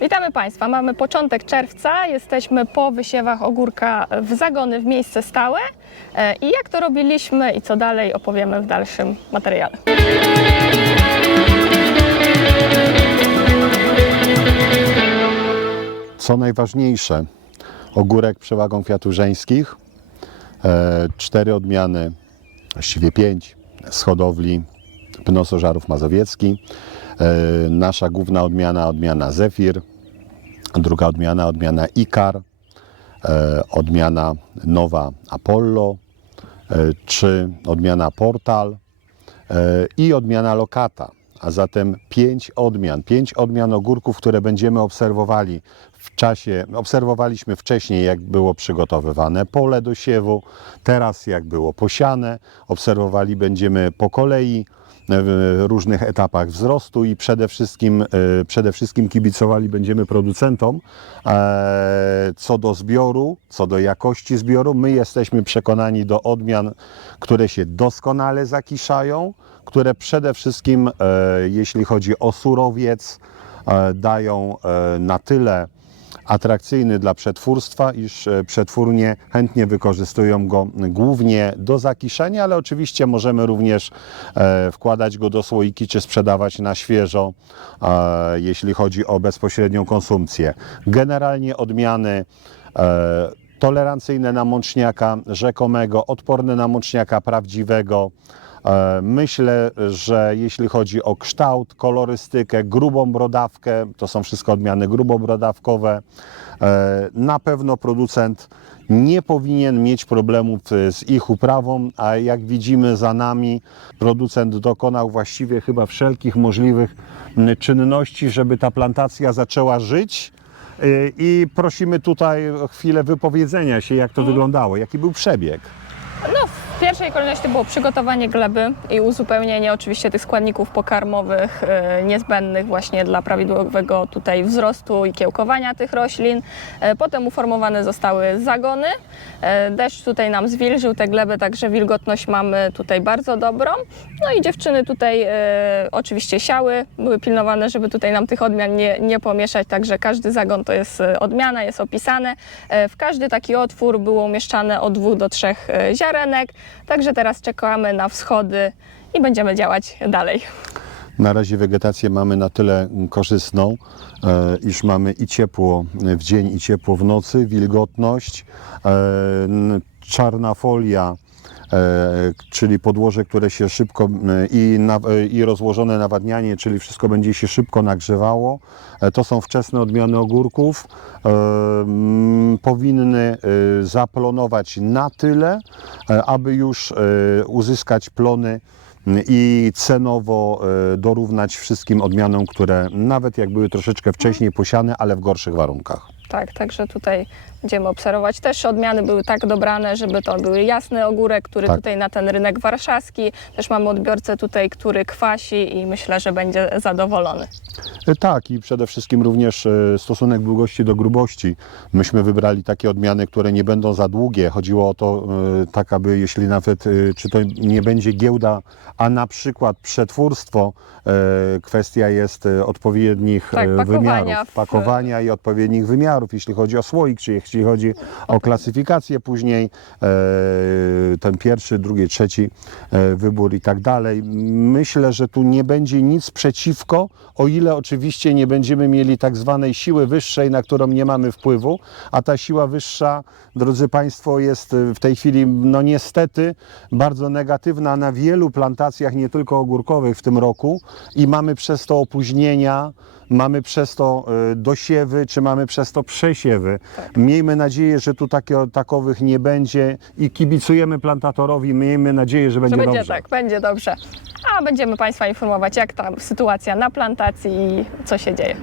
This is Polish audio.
Witamy Państwa. Mamy początek czerwca, jesteśmy po wysiewach ogórka w zagony w miejsce stałe. E, I jak to robiliśmy i co dalej opowiemy w dalszym materiale. Co najważniejsze, ogórek przewagą kwiatów żeńskich, e, cztery odmiany, właściwie pięć z hodowli Pnosożarów Mazowiecki. E, nasza główna odmiana, odmiana Zefir, druga odmiana, odmiana Ikar, e, odmiana Nowa Apollo, e, czy odmiana Portal e, i odmiana Lokata. A zatem pięć odmian, pięć odmian ogórków, które będziemy obserwowali w czasie, obserwowaliśmy wcześniej, jak było przygotowywane pole do siewu, teraz jak było posiane, obserwowali będziemy po kolei w różnych etapach wzrostu i przede wszystkim, e, przede wszystkim kibicowali będziemy producentom e, co do zbioru, co do jakości zbioru. My jesteśmy przekonani do odmian, które się doskonale zakiszają, które przede wszystkim, e, jeśli chodzi o surowiec, e, dają e, na tyle atrakcyjny dla przetwórstwa, iż przetwórnie chętnie wykorzystują go głównie do zakiszenia, ale oczywiście możemy również wkładać go do słoiki czy sprzedawać na świeżo, jeśli chodzi o bezpośrednią konsumpcję. Generalnie odmiany tolerancyjne na mączniaka rzekomego, odporne na mączniaka prawdziwego. E, Myślę, że jeśli chodzi o kształt, kolorystykę, grubą brodawkę, to są wszystko odmiany grubobrodawkowe, e, na pewno producent nie powinien mieć problemów e, z ich uprawą, a jak widzimy za nami, producent dokonał właściwie chyba wszelkich możliwych czynności, żeby ta plantacja zaczęła żyć. I prosimy tutaj o chwilę wypowiedzenia się, jak to wyglądało, jaki był przebieg. No, pierwszej kolejności było przygotowanie gleby i uzupełnienie oczywiście tych składników pokarmowych e, niezbędnych właśnie dla prawidłowego tutaj wzrostu i kiełkowania tych roślin. E, Potem uformowane zostały zagony. E, Deszcz tutaj nam zwilżył tę glebę, także wilgotność mamy tutaj bardzo dobrą. No i dziewczyny tutaj oczywiście siały, były pilnowane, żeby tutaj nam tych odmian nie, nie pomieszać, także każdy zagon to jest odmiana, jest opisane. W każdy taki otwór było umieszczane od dwóch do trzech ziarenek, także teraz czekamy na wschody i będziemy działać dalej. Na razie wegetację mamy na tyle korzystną, e, iż mamy i ciepło w dzień, i ciepło w nocy, wilgotność, e, czarna folia, czyli podłoże, które się szybko m, i, e, i rozłożone nawadnianie, czyli wszystko będzie się szybko nagrzewało. E, To są wczesne odmiany ogórków. E, Powinny e, zaplonować na tyle, e, aby już e, uzyskać plony i cenowo e, dorównać wszystkim odmianom, które nawet jak były troszeczkę wcześniej posiane, ale w gorszych warunkach. Tak, także tutaj będziemy obserwować. Też odmiany były tak dobrane, żeby to były jasny ogórek, który Tak. tutaj na ten rynek warszawski. Też mamy odbiorcę tutaj, który kwasi i myślę, że będzie zadowolony. E, Tak i przede wszystkim również e, stosunek długości do grubości. Myśmy wybrali takie odmiany, które nie będą za długie. Chodziło o to, e, tak aby jeśli nawet, czy to nie będzie giełda, a na przykład przetwórstwo, kwestia jest odpowiednich Tak, e, pakowania wymiarów, w- pakowania i odpowiednich wymiarów, jeśli chodzi o słoik, czy jeśli chodzi o klasyfikację później, e, ten pierwszy, drugi, trzeci e, wybór i tak dalej. Myślę, że tu nie będzie nic przeciwko, o ile oczywiście nie będziemy mieli tak zwanej siły wyższej, na którą nie mamy wpływu, a ta siła wyższa, drodzy Państwo, jest e, w tej chwili, no niestety, bardzo negatywna na wielu plantacjach, nie tylko ogórkowych w tym roku i mamy przez to opóźnienia, mamy przez to e, dosiewy, czy mamy przez to przesiewy. Miejmy nadzieję, że tu takie, takowych nie będzie i kibicujemy plantatorowi, miejmy nadzieję, że będzie, Że będzie dobrze. tak, będzie dobrze. A będziemy Państwa informować, jak tam sytuacja na plantacji i co się dzieje.